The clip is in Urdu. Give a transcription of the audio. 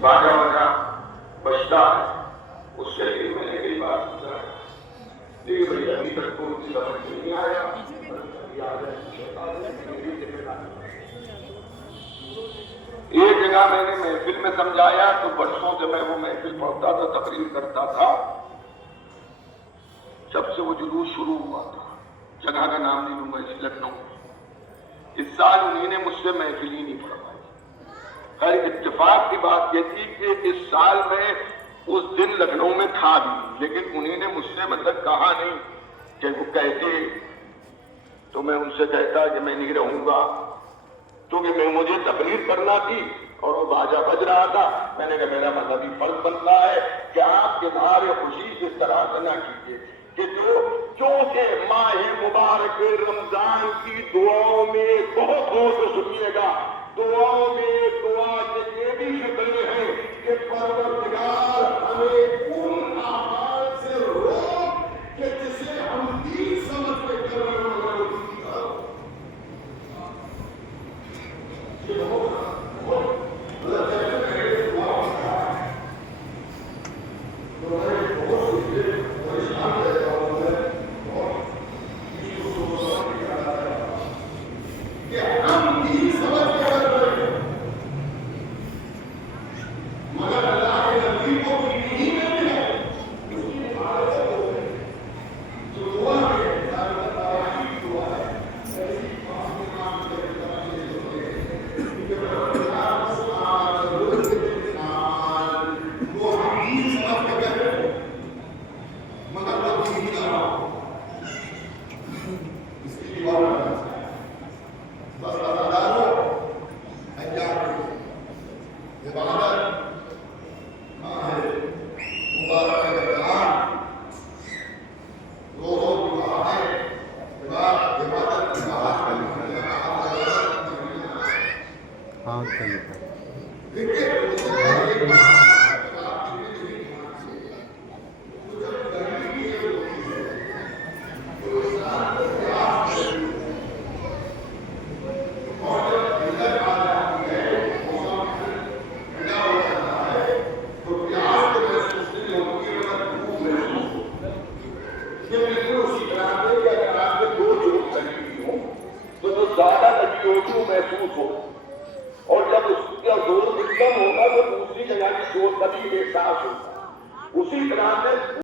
باجا واجا بجتا ہے، اس سے میں نے کئی بار سوچا ہے، لیکن بھائی ابھی تک تو اس سمجھ نہیں آیا۔ ایک جگہ میں نے محفل میں سمجھایا تو برسوں سے میں وہ محفل پڑھتا تھا، تقریر کرتا تھا، جب سے وہ جلوس شروع ہوا تھا، جگہ کا نام نہیں لوں گا، اس لکھنؤ، اس سال انہیں نے مجھ سے محفل ہی نہیں پڑھوائی۔ خیر اتفاق کی بات یہ تھی کہ اس سال میں اس دن لکھنؤ میں تھا بھی، لیکن انہیں نے مجھ سے مطلب کہا نہیں کہ وہ کہتے تو میں ان سے کہتا کہ میں نہیں رہوں گا، کیونکہ مجھے تقریر کرنا تھی اور وہ باجا بج رہا تھا۔ میں نے کہا میرا مذہبی فرض بنتا ہے کہ آپ اظہار خوشی اس طرح سے نہ کیجیے کہ کیونکہ ماہ مبارک رمضان کی دعاؤں میں بہت غور سے سنیے گا، دعاؤں میں دعا کے یہ بھی شکریہ ہے کہ پروردگار ہمیں ان اعمال سے روک کہ جسے ہم دین سمجھ کے کر رہے ہیں۔ محسوس ہو اور جب اس کا زور کم ہوگا تو دوسری جگہ کی زور کبھی احساس ہوگا۔ اسی طرح سے